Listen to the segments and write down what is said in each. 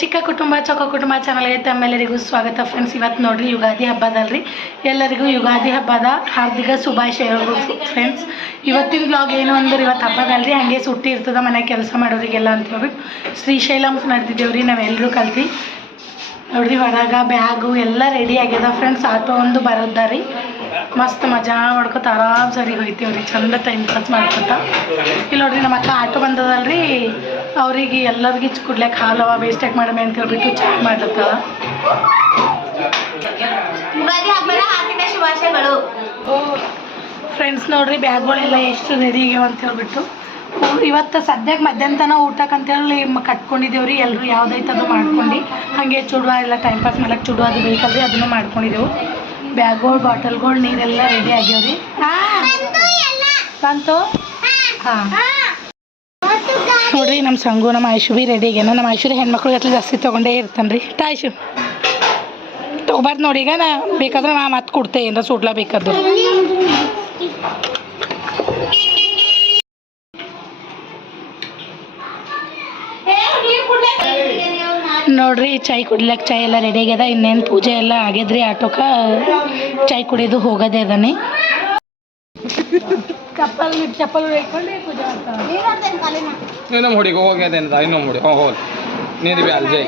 ಚಿಕ್ಕ ಕುಟುಂಬ, ಚೊಕ್ಕ ಕುಟುಂಬ ಚಾನಲ್ಗೆ ತಮ್ಮೆಲ್ಲರಿಗೂ ಸ್ವಾಗತ. ಫ್ರೆಂಡ್ಸ್ ಇವತ್ತು ನೋಡ್ರಿ ಯುಗಾದಿ ಹಬ್ಬದಲ್ರಿ. ಎಲ್ಲರಿಗೂ ಯುಗಾದಿ ಹಬ್ಬದ ಹಾರ್ದಿಕ ಶುಭಾಶಯಗಳು ಫ್ರೆಂಡ್ಸ್ ಇವತ್ತಿನ ಬ್ಲಾಗ್ ಏನು ಅಂದ್ರೆ ಇವತ್ತು ಹಬ್ಬದಲ್ರಿ. ಹಂಗೆ ಸುಟ್ಟಿ ಇರ್ತದೆ, ಮನೆ ಕೆಲಸ ಮಾಡೋರಿಗೆಲ್ಲ ಅಂತ ಹೇಳ್ಬಿಟ್ಟು ಶ್ರೀಶೈಲಂ ನಡೆದಿದ್ದೇವ್ರಿ ನಾವೆಲ್ಲರೂ ಕಲ್ತು. ನೋಡ್ರಿ, ಹೊರಗೆ ಬ್ಯಾಗು ಎಲ್ಲ ರೆಡಿ ಆಗ್ಯದ. ಫ್ರೆಂಡ್ಸ್ ಆಟೋ ಒಂದು ಬರೋದ ರೀ. ಮಸ್ತ್ ಮಜಾ ಮಾಡ್ಕೊತ ಆರಾಮ್ ಸರಿ ಹೋಯ್ತೀವ್ರಿ ಚಂದ ಟೈಮ್ ಪಾಸ್ ಮಾಡ್ಕೊತ. ಇಲ್ಲಿ ನೋಡ್ರಿ ನಮ್ಮ ಅಕ್ಕ ಆಟೋ ಬಂದದಲ್ರಿ ಅವ್ರಿಗೆ ಎಲ್ಲರಿಗೆ ಕುಡ್ಲಕ್ಕೆ ಹಾಲವ ವೇಸ್ಟಾಗಿ ಮಾಡಮೆ ಅಂತ ಹೇಳ್ಬಿಟ್ಟು ಚೆಕ್ ಮಾಡ್ಲತ್ತ. ಶುಭಾಶಯಗಳು. ಫ್ರೆಂಡ್ಸ್ ನೋಡ್ರಿ ಬ್ಯಾಗ್ಗಳೆಲ್ಲ ಎಷ್ಟು ರೆಡಿ ಆಗ್ಯಾವ ಅಂತ ಹೇಳ್ಬಿಟ್ಟು. ಇವತ್ತು ಸದ್ಯಕ್ಕೆ ಮಧ್ಯಾಹ್ನ ತನಕ ಊಟಕ್ಕೆ ಅಂತೇಳಿ ಕಟ್ಕೊಂಡಿದ್ದೇವೆ ಕಟ್ಕೊಂಡಿದ್ದೇವ್ರಿ ಎಲ್ಲರೂ ಯಾವ್ದೈತೆ ಅದು ಮಾಡ್ಕೊಂಡು. ಹಾಗೆ ಚುಡುವ ಎಲ್ಲ ಟೈಮ್ ಪಾಸ್ ಮಾಡಕ್ಕೆ ಚುಡುವ ಅದು ಬೇಕಲ್ರಿ ಅದನ್ನು ಮಾಡ್ಕೊಂಡಿದ್ದೆವು ಬ್ಯಾಗ್ಗಳು ಬಾಟಲ್ಗಳು ನೀರೆಲ್ಲ ರೆಡಿ ಆಗ್ಯಾವ್ರಿ? ಹಾಂ. ಬಂತು ಹಾಂ. ನೋಡ್ರಿ ನಮ್ಮ ಸಂಗು ನಮ್ಮ ಐಶು ಬಿ ರೆಡಿ ಆಗ್ಯಾನ. ನಮ್ಮ ಐಶು ಹೆಣ್ಮಕ್ಳು ಅಟ್ಲ ಜಾಸ್ತಿ ತೊಗೊಂಡೇ ಇರ್ತಾನೆ ರೀ ಟಾಯ್ಶು ತೊಗೊಬಾರ್ದು ನೋಡಿ ಈಗ ನಾ ಬೇಕಾದ್ರೆ ನಾ ಮತ್ತೆ ಕೊಡ್ತೆ ಏನರ ಸುಡ್ಲಾ ಬೇಕಾದ್ದು. ನೋಡ್ರಿ ಚಾಯ್ ಕುಡಿಲಕ್ಕೆ ಚಾಯ್ ಎಲ್ಲ ರೆಡಿ ಆಗ್ಯದ. ಇನ್ನೇನು ಪೂಜೆ ಎಲ್ಲ ಆಗ್ಯದ್ರಿ ಆಟೋಕ ಚಾಯ್ ಕುಡಿಯೋದು ಹೋಗೋದೇ ಅದಾನೆ. ಚಪ್ಪಲ್ ಪೂಜೆ ಮಾಡ್ತಾಳೆ ಇನ್ನೊಮ್ಮೆ ಹುಡುಗಿ ಹೋಗ್ಯದೇನದ ಇನ್ನೊಮ್ಮೆ ಹುಡಿ ಹೋಗಿ ಹೋಗಿ ನೀರು ಬಿ ಅಲ್ಜೆ.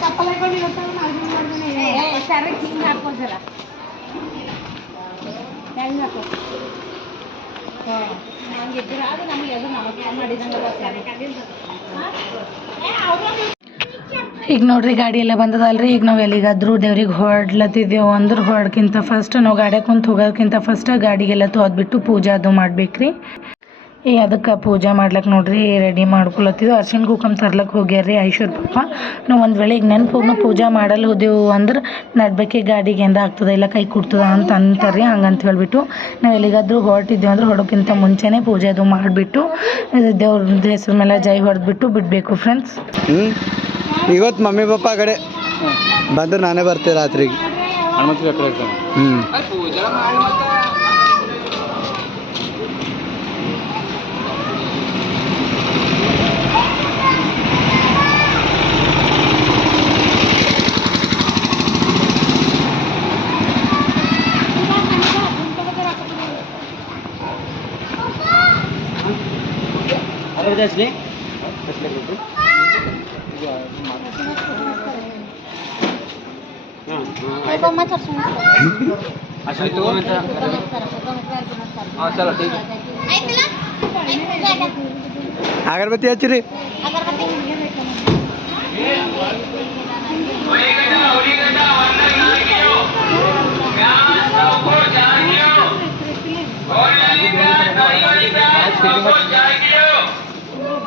ಚಪ್ಪಲ್ ಹಾಕೊಂಡು ಈಗ ನೋಡ್ರಿ, ಗಾಡಿ ಎಲ್ಲ ಬಂದದಲ್ರಿ. ಈಗ ನಾವು ಎಲ್ಲಿಗಾದ್ರೂ ದೇವ್ರಿಗೆ ಹೊರಡ್ಲತ್ತಿದ್ದೇವು ಅಂದ್ರೆ ಹೊರಡ್ಕಿಂತ ಫಸ್ಟ್ ನಾವು ಗಾಡಿಯಾಗ ಕುಂತು ಹೋಗೋದಕ್ಕಿಂತ ಫಸ್ಟ್ ಗಾಡಿಗೆಲ್ಲ ತೊದ್ಬಿಟ್ಟು ಪೂಜಾ ಅದು ಮಾಡ್ಬೇಕ್ರಿ. ಈ ಅದಕ್ಕೆ ಪೂಜೆ ಮಾಡ್ಲಕ್ಕೆ ನೋಡ್ರಿ ರೆಡಿ ಮಾಡ್ಕೊಳತ್ತಿದ್ದು ಅರ್ಶಿಣ ಕುಕುಮ್ ಹೋಗ್ಯಾರ ರೀ ಐಶ್ವರ್ ಪಪ್ಪ ನಾವು ಒಂದು ವೇಳೆ ಈಗ ನೆನಪು ಪೂಜೆ ಮಾಡಲು ಹೋದೆವು ಅಂದ್ರೆ ನಡ್ಬೇಕೆ ಗಾಡಿಗೆ ಏನಾರ ಆಗ್ತದ ಇಲ್ಲ ಕೈ ಕುಡ್ತದ ಅಂತ ಅಂತಾರ್ರಿ ಹಂಗಂತ ಹೇಳಿಬಿಟ್ಟು ನಾವು ಎಲ್ಲಿಗಾದ್ರೂ ಹೊರಟಿದ್ದೇವೆ ಅಂದ್ರೆ ಹೊಡೋಕ್ಕಿಂತ ಮುಂಚೆನೇ ಪೂಜೆ ಅದು ಮಾಡಿಬಿಟ್ಟು ದೇವ್ರ ಹೆಸ್ರ ಮೇಲೆ ಜೈ ಹೊಡೆದ್ಬಿಟ್ಟು ಬಿಡಬೇಕು ಫ್ರೆಂಡ್ಸ್ ಹ್ಞೂ ಇವತ್ತು ಮಮ್ಮಿ ಪಪ್ಪ ಆ ಕಡೆ ಬಂದ್ರೆ ನಾನೇ ಬರ್ತೆ ರಾತ್ರಿಗೆ. ಹನುಮಂತ ಕಡೆ ಇರ್ತಾನೆ ಹ್ಞೂ ಪೂಜೆ ಮಾಡಿ ಮತ್ತೆ ಅಶ್ವಿನಿ ತಗೋ ಹಾಂ ಚಲೋ ठीक ಅಗರಬತ್ತಿ ಹಚ್ಚಿರಿ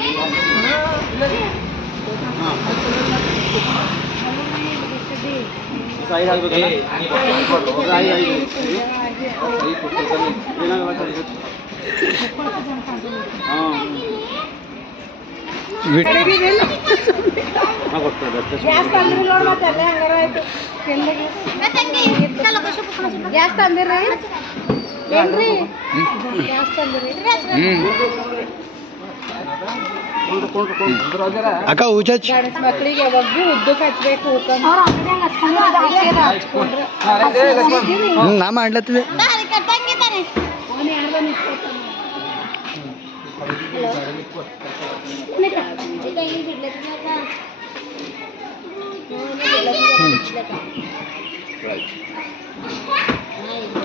ಹೆಚ್ಚಿಗೆ ಹಚ್ಬೇಡಿ ಎರಡು ಸಾಕು ಮುಂದಾಚು ಹಚ್ಚಿದ ಎಲ್ಲರ फुका मत चलो बच्चों अरे ಗ್ಯಾಸ್ ತಂದಿರ್ರಿ ಏನ್ರಿ ಹ್ಞೂ ಅಕ್ಕ ಊಚಚ್ ಮಕ್ಕಳಿಗೆ ಯಾವಾಗ್ಲೂ ಉದ್ದಕ್ಕೆ ಹಚ್ಬೇಕು ಹ್ಞೂ ನಾ ಮಾಡ್ಲತ್ತಿದೆ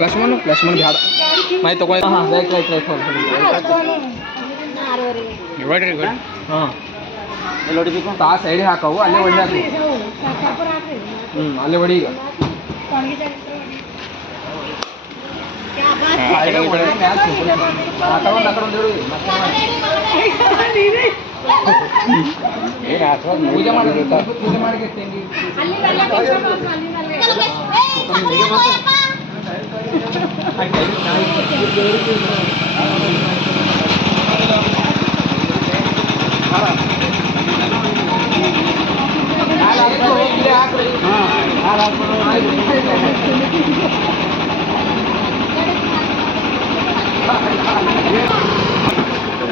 ಲಕ್ಷ್ಮಣ್ ಲಕ್ಷ್ಮಣ್ ಬ್ಯಾಡ ಮೈ ತಗೊಂಡು ಹಾಂ ರೈಟ್ ರೈಟ್ ರೈಟ್ ಹಾಂ ಎಲ್ಲಿ ಹೊಡಿಬೇಕು ತಾ ಸೈಡಿಗೆ ಹಾಕವು ಅಲ್ಲೇ ಹೊಡಿ ಹಾಕು ಹ್ಞೂ ಅಲ್ಲೇ ಹೊಡಿ ಈಗ ಸೈಡಿಗೆ ಹೊಡಿ, ಮ್ಯಾಲ್ ಸುಮ್ನೆ. ಆ ಕಡೆ ಒಂದು, ಆ ಕಡೆ ಒಂದು ಇಡು. ಮತ್ತೆ ಮಾಡಿ. ಪೂಜೆ ಮಾಡಿ ಪೂಜೆ ಮಾಡಿ ತೆಂಗಿ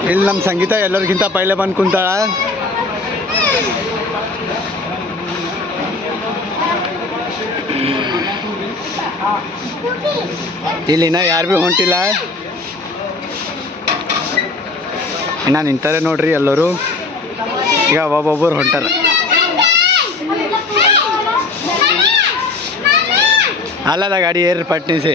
ಇಲ್ಲಿ ನಮ್ಮ ಸಂಗೀತ ಎಲ್ಲರಿಗಿಂತ ಪೈಲೆ ಬಂದು ಕುಂತಾಳ. ಇಲ್ಲಿನ ಯಾರು ಭೀ ಹೊಂಟಿಲ್ಲ. ಇನ್ನ ನಿಂತಾರೆ ನೋಡ್ರಿ ಎಲ್ಲರೂ. ಈಗ ಒಬ್ಬೊಬ್ಬರು ಹೊಂಟಾರ. ಅಲ್ಲದ ಗಾಡಿ ಏರಿ ಪಟ್ನಿಸಿ.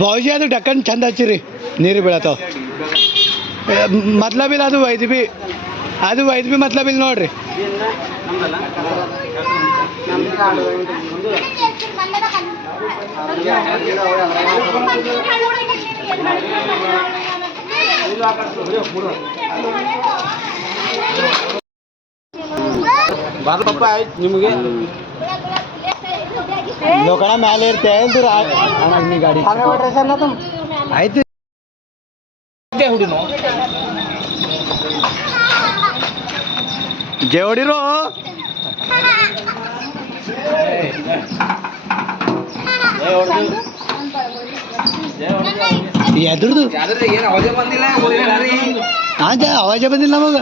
ಭಾವುಜಿ ಅದು ಡಕ್ಕನ್ ಚಂದ ಹಚ್ಚಿರಿ ನೀರು ಬೀಳತ್ತಾವ. ಮತ್ಲಬಿಲ್ಲ ಅದು ಒಯ್ದು ಬಿ. ಅದು ಒಯ್ದು ಬಿ ಮತ್ಲಬಿಲ್ಲ ನೋಡ್ರಿ. ಬಾರಪ್ಪ ಆಯ್ತು ನಿಮಗೆ? ಲೋಕಣ ಮ್ಯಾಲೆ ಇರ್ತೆ ಅಗ್ನಿ ಗಾಡಿ. ಆಯ್ತು. ಹುಡಿನು ಜೇವಡಿರೋ ಎದ್ರದು? ಯಾವ್ದು ಏನು ಅವಧಿ ಬಂದಿಲ್ಲ ಓದಿಲ್ಲ ಹಾಂ ಅವಾಜ ಬಂದಿಲ್ಲ ನಮಗ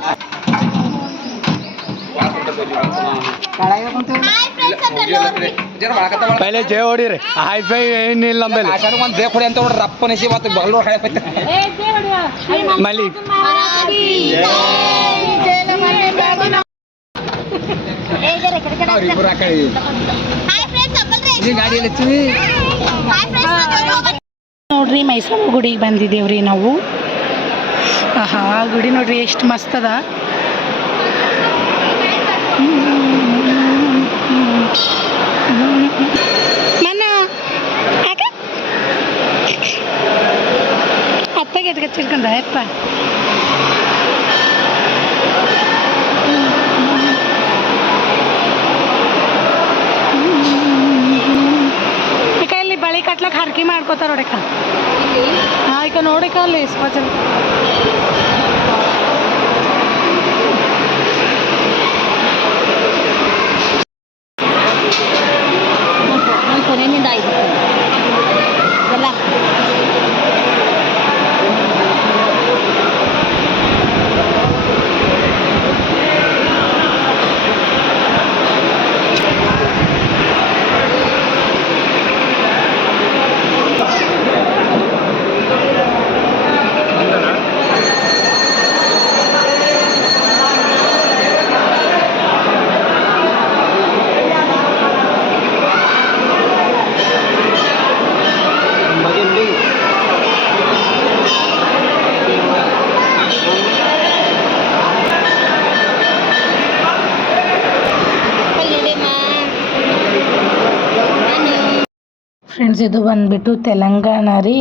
ಪೈಲೆ ಜೇ ಹೊಡಿರಿ. ಹೈ ಫೈ ಏನಿಲ್ಲ ಆಶಾನು ಒಂದು ಬೇಕ್ ಹೊಡಿ ಅಂತ ನೋಡ್ರಿ ರಪ್ಪ ನೆಸಿ ಮತ್ತೆ ಬಗಲ್ ಬೈತ ಮಲಿ ನೋಡ್ರಿ ಮೈಸೂರು ಗುಡಿಗೆ ಬಂದಿದ್ದೇವ್ರಿ ನಾವು. ಆಹಾ ಗುಡಿ ನೋಡ್ರಿ, ಎಷ್ಟು ಮಸ್ತ್ ಅದ. ಅತ್ತಾಗ ಎಟ್ಗೆ ಚಿಡ್ಕೊಂಡ ಯಪ್ಪ ಈಗ ಇಲ್ಲಿ ಬಳಿ ಕಟ್ಲಕ್ಕೆ ಹರಕೆ ಮಾಡ್ಕೋತಾರ ನೋಡಕ್ಕ ಹಾಂ ಈಗ ನೋಡಿಕ ಅಲ್ಲಿ ಸ್ಪಚಲ್ ಫ್ರೆಂಡ್ಸ್ ಇದು ಬಂದ್ಬಿಟ್ಟು ತೆಲಂಗಾಣ ರೀ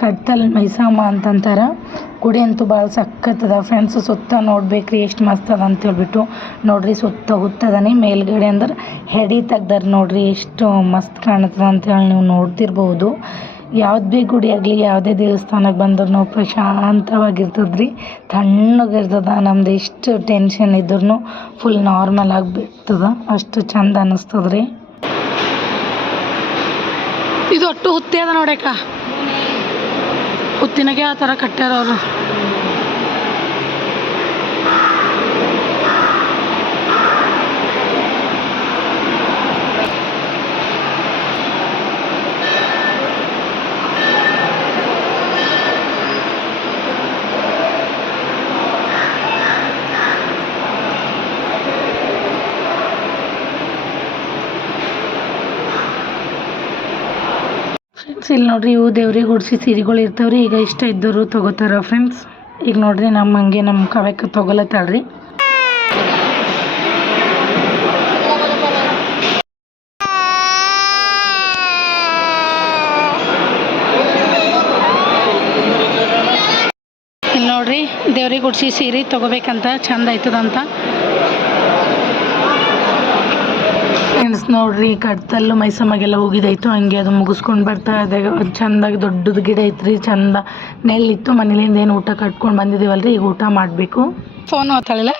ಕಡ್ತಲ್ ಮೈಸಮ್ಮ ಅಂತಂತಾರೆ. ಗುಡಿ ಅಂತೂ ಭಾಳ ಸಕ್ಕತ್ತದ ಫ್ರೆಂಡ್ಸ್ ಸುತ್ತ ನೋಡ್ಬೇಕ್ರಿ, ಎಷ್ಟು ಮಸ್ತ್ ಅದ ಅಂತ ಹೇಳ್ಬಿಟ್ಟು. ನೋಡ್ರಿ, ಸುತ್ತ ಹುತ್ತದನಿ, ಮೇಲ್ಗಡೆ ಅಂದ್ರೆ ಹೆಡಿ ತೆಗ್ದಾರ ನೋಡ್ರಿ, ಎಷ್ಟು ಮಸ್ತ್ ಕಾಣ್ತದ ಅಂತ ಹೇಳಿ ನೀವು ನೋಡ್ತಿರ್ಬೋದು. ಯಾವ್ದು ಭೀ ಗುಡಿ ಆಗಲಿ, ಯಾವುದೇ ದೇವಸ್ಥಾನಕ್ಕೆ ಬಂದ್ರೂ ಪ್ರಶಾಂತವಾಗಿರ್ತದೆ ರೀ ತಣ್ಣಗಿರ್ತದ ನಮ್ದು ಎಷ್ಟು ಟೆನ್ಷನ್ ಇದ್ರೂ ಫುಲ್ ನಾರ್ಮಲ್ ಆಗಿಬಿಡ್ತದ. ಅಷ್ಟು ಚಂದ ಅನ್ನಿಸ್ತದ ಇದು ಒಟ್ಟು ಹುತ್ತಿ ಅದ ನೋಡಕ್ಕ ಹುತ್ತಿನಾಗೆ ಆ ಥರ ಕಟ್ಟ್ಯಾರ ಅವರು. ಫ್ರೆಂಡ್ಸ್, ಇಲ್ಲಿ ನೋಡ್ರಿ ಇವು ದೇವ್ರಿಗೆ ಗುಡ್ಸಿ ಸೀರೆಗಳು ಇರ್ತಾವ್ರಿ. ಈಗ ಇಷ್ಟ ಇದ್ದವರು ತಗೋತಾರ ಫ್ರೆಂಡ್ಸ್. ಈಗ ನೋಡ್ರಿ ನಮ್ಮ ಹಂಗೆ ನಮ್ಮ ಕವ್ಯಕ್ಕೆ ತಗೊಲತ್ತಾಳ್ರಿ ಇಲ್ಲಿ ನೋಡ್ರಿ ದೇವ್ರಿಗೆ ಗುಡಿಸಿ ಸೀರೆ ತಗೋಬೇಕಂತ ಚಂದ ಆಯ್ತದಂತ. ಫ್ರೆಂಡ್ಸ್ ನೋಡ್ರಿ ಕಡ್ತಲ್ಲು ಮೈಸಮ್ಮಾಗೆಲ್ಲ ಹೋಗಿದ್ದಾಯ್ತು ಹಂಗೆ ಅದು ಮುಗಿಸ್ಕೊಂಡು ಬರ್ತಾ ಇದೆ. ಚಂದಾಗಿ ದೊಡ್ಡದು ಗಿಡ ಐತ್ರಿ, ಚಂದ. ನೆಲ್ಲಿತ್ತು, ಮನೇಲಿಂದ ಏನು ಊಟ ಕಟ್ಕೊಂಡು ಬಂದಿದ್ದೀವಲ್ರಿ ಈಗ ಊಟ ಮಾಡಬೇಕು. ಫೋನ್ ಓದ್ತಾಳಿಲ್ಲ?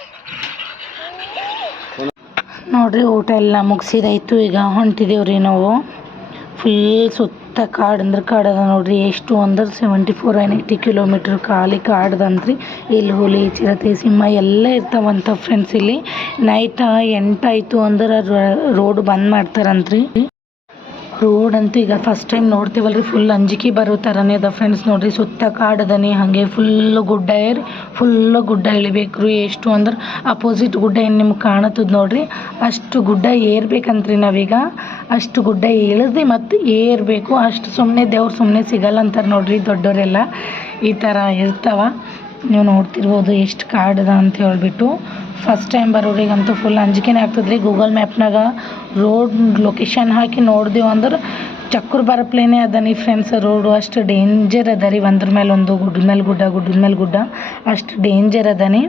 ನೋಡ್ರಿ, ಊಟ ಎಲ್ಲ ಮುಗಿಸಿದಾಯ್ತು. ಈಗ ಹೊಂಟಿದ್ದೀವ್ರಿ ನಾವು. ಫುಲ್ ಸುತ್ತ ಕಾಡು ಅಂದ್ರೆ ಕಾಡು ಅದ ನೋಡ್ರಿ. ಎಷ್ಟು ಅಂದ್ರೆ seventy four and eighty kilometre ಖಾಲಿ ಕಾಡ್ದಂತ್ರಿ ಇಲ್ಲಿ ಹುಲಿ, ಚಿರತೆ, ಸಿಂಹ ಎಲ್ಲ ಇರ್ತಾವಂತ ಫ್ರೆಂಡ್ಸ್ ಇಲ್ಲಿ. ನೈಟ್ ಎಂಟಾಯ್ತು ಅಂದ್ರೆ ರೋಡ್ ಬಂದ್ ಮಾಡ್ತಾರಂತ್ರಿ. ರೋಡ್ ಅಂತೂ ಈಗ ಫಸ್ಟ್ ಟೈಮ್ ನೋಡ್ತೀವಲ್ರಿ ಫುಲ್ ಅಂಜಿಕೆ ಬರೋ ಥರನೇ ಅದ ಫ್ರೆಂಡ್ಸ್ ನೋಡ್ರಿ ಸುತ್ತ ಕಾಡದನೇ ಹಾಗೆ ಫುಲ್ಲು ಗುಡ್ಡ ಏರಿ ಫುಲ್ಲು ಗುಡ್ಡ ಇಳಿಬೇಕು ರೀ ಎಷ್ಟು ಅಂದ್ರೆ ಅಪೋಸಿಟ್ ಗುಡ್ಡ ಏನು ನಿಮ್ಗೆ ಕಾಣತ್ತದ ನೋಡ್ರಿ. ಅಷ್ಟು ಗುಡ್ಡ ಏರ್ಬೇಕಂತ್ರಿ ನಾವೀಗ. ಅಷ್ಟು ಗುಡ್ಡ ಇಳಿದು ಮತ್ತು ಏರಬೇಕು. ಅಷ್ಟು ಸುಮ್ಮನೆ ದೇವ್ರು ಸುಮ್ಮನೆ ಸಿಗಲ್ಲ ಅಂತಾರೆ ನೋಡ್ರಿ ದೊಡ್ಡವರೆಲ್ಲ ಈ ಥರ ಇರ್ತಾವ. ನೀವು ನೋಡ್ತಿರ್ಬೋದು ಎಷ್ಟು ಕಾಡದ ಅಂತ ಹೇಳ್ಬಿಟ್ಟು. ಫಸ್ಟ್ ಟೈಮ್ ಬರೋರಿಗಂತೂ ಫುಲ್ ಅಂಜಿಕೆನೇ ಆಗ್ತದೆ ರೀ ಗೂಗಲ್ ಮ್ಯಾಪ್ನಾಗ ರೋಡ್ ಲೊಕೇಶನ್ ಹಾಕಿ ನೋಡಿದೆವು ಅಂದ್ರೆ ಚಕ್ರ ಬರಪ್ಲೇನೆ ಅದ ನೀ ಫ್ರೆಂಡ್ಸ್ ರೋಡು ಅಷ್ಟು ಡೇಂಜರ್ ಅದ ರೀ ಒಂದ್ರ ಮೇಲೆ ಒಂದು ಗುಡ್ಡದ ಮೇಲೆ ಗುಡ್ಡ ಗುಡ್ಡದ ಮೇಲೆ ಗುಡ್ಡ. ಅಷ್ಟು ಡೇಂಜರ್ ಅದ ನೀ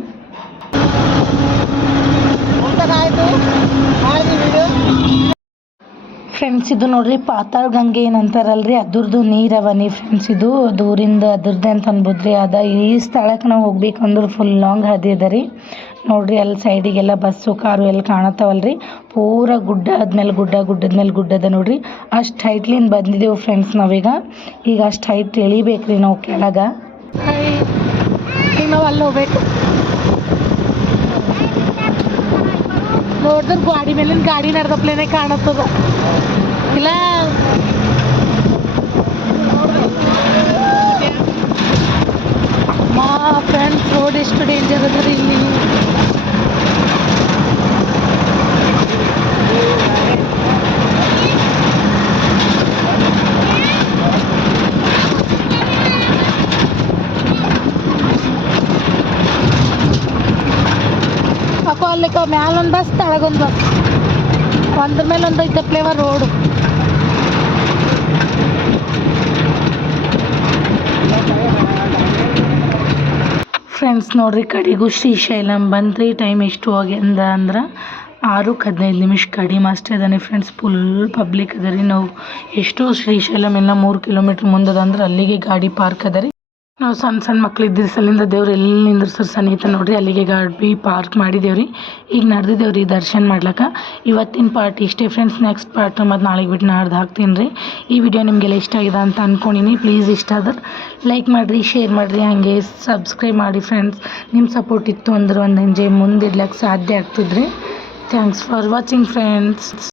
ಫ್ರೆಂಡ್ಸ್ ಇದು ನೋಡ್ರಿ, ಪಾತಾಳ ಗಂಗೆ ಏನಂತಾರಲ್ರಿ? ಅದ್ರದ್ದು ನೀರವ ನೀ ಫ್ರೆಂಡ್ಸ್ ಇದು ದೂರಿಂದ ಅದ್ರದ್ದೇ ಅಂತ ಅನ್ಬೋದ್ರಿ. ಅದ ಈ ಸ್ಥಳಕ್ಕೆ ನಾವು ಹೋಗ್ಬೇಕಂದ್ರೆ ಫುಲ್ ಲಾಂಗ್ ಹಾದಿ ಅದ ರೀ. ನೋಡ್ರಿ ಅಲ್ಲಿ ಸೈಡಿಗೆಲ್ಲ ಬಸ್ಸು ಕಾರು ಎಲ್ಲ ಕಾಣತ್ತಾವಲ್ರಿ. ಪೂರ ಗುಡ್ಡ ಆದ್ಮೇಲೆ ಗುಡ್ಡ ಗುಡ್ಡದ ಮೇಲೆ ಅದ ನೋಡ್ರಿ. ಅಷ್ಟು ಹೈಟ್ಲಿಂದ ಬಂದಿದ್ದೆವು ಫ್ರೆಂಡ್ಸ್ ನಾವೀಗ. ಈಗ ಅಷ್ಟು ಹೈಟ್ ಇಳಿಬೇಕ್ರಿ ನಾವು ಕೆಳಗೆ. ನಾವು ಅಲ್ಲಿ ಹೋಗ್ಬೇಕು. ನೋಡಿದ್ರೆ ಗಾಡಿ ಮೇಲಿನ ಗಾಡಿ ನಡೆದಪ್ಲೇನೆ ಕಾಣತ್ತದ. ಇಲ್ಲ ಮಾ ಫ್ರೆಂಡ್ಸ್ ರೋಡ್ ಎಷ್ಟು ಡೇಂಜರ್ ಅದ ರೀ ಇಲ್ಲಿ ಅಕ್ಕೋ ಅಲ್ಲಿ ಮ್ಯಾಲೊಂದು ಬಸ್ ತೆಳಗೊಂದು ಬಸ್ ಒಂದ್ರ ಮೇಲೆ ಒಂದು ಐತಪ್ಲೇವ ರೋಡು ಫ್ರೆಂಡ್ಸ್ ನೋಡ್ರಿ, ಕಡೆಗೂ ಶ್ರೀಶೈಲಂ ಬಂದ್ರಿ. ಟೈಮ್ ಎಷ್ಟು ಹೋಗ್ಯಂದ ಅಂದ್ರೆ ಆರಕ್ಕೆ ಹದಿನೈದು ನಿಮಿಷ ಕಡಿಮೆ ಅಷ್ಟೇ ಅದಾನೆ ಫ್ರೆಂಡ್ಸ್ ಫುಲ್ ಪಬ್ಲಿಕ್ ಅದರಿ ನಾವು ಎಷ್ಟೋ ಶ್ರೀಶೈಲಂ ಎಲ್ಲ ಮೂರು ಕಿಲೋಮೀಟ್ರ್ ಅದ ಅಂದ್ರೆ ಅಲ್ಲಿಗೆ ಗಾಡಿ ಪಾರ್ಕ್ ಅದರಿ ನಾವು ಸಣ್ಣ ಸಣ್ಣ ಮಕ್ಳು ಇದ್ದ ಸಲಿಂದ ದೇವ್ರು ಎಲ್ಲಿ ನಿಂದ್ರಸ್ರ ಸನಿಹಿತ ನೋಡ್ರಿ, ಅಲ್ಲಿಗೆ ಗಾಡಿ ಪಾರ್ಕ್ ಮಾಡಿದೇವ್ರಿ. ಈಗ ನಡೆದಿದ್ದೇವ್ರಿ ದರ್ಶನ ಮಾಡ್ಲಕ್ಕ. ಇವತ್ತಿನ ಪಾರ್ಟ್ ಇಷ್ಟೇ ಫ್ರೆಂಡ್ಸ್ ನೆಕ್ಸ್ಟ್ ಪಾರ್ಟ್ ಮತ್ತು ನಾಳೆಗೆ ಬಿಟ್ಟು ನಾಡ್ದು ಹಾಕ್ತೀನಿ ರೀ ಈ ವಿಡಿಯೋ ನಿಮಗೆಲ್ಲ ಇಷ್ಟ ಆಗಿದೆ ಅಂತ ಅಂದ್ಕೊಂಡಿನಿ ಪ್ಲೀಸ್ ಇಷ್ಟ ಆದ್ರೆ ಲೈಕ್ ಮಾಡಿರಿ ಶೇರ್ ಮಾಡಿರಿ. ಹಂಗೆ ಸಬ್ಸ್ಕ್ರೈಬ್ ಮಾಡಿ ಫ್ರೆಂಡ್ಸ್ ನಿಮ್ಮ ಸಪೋರ್ಟ್ ಇತ್ತು ಅಂದ್ರೆ ಒಂದು ಹೆಂಜೆ ಮುಂದಿಡ್ಲಕ್ಕೆ ಸಾಧ್ಯ ಆಗ್ತದ್ರಿ. Thanks for watching friends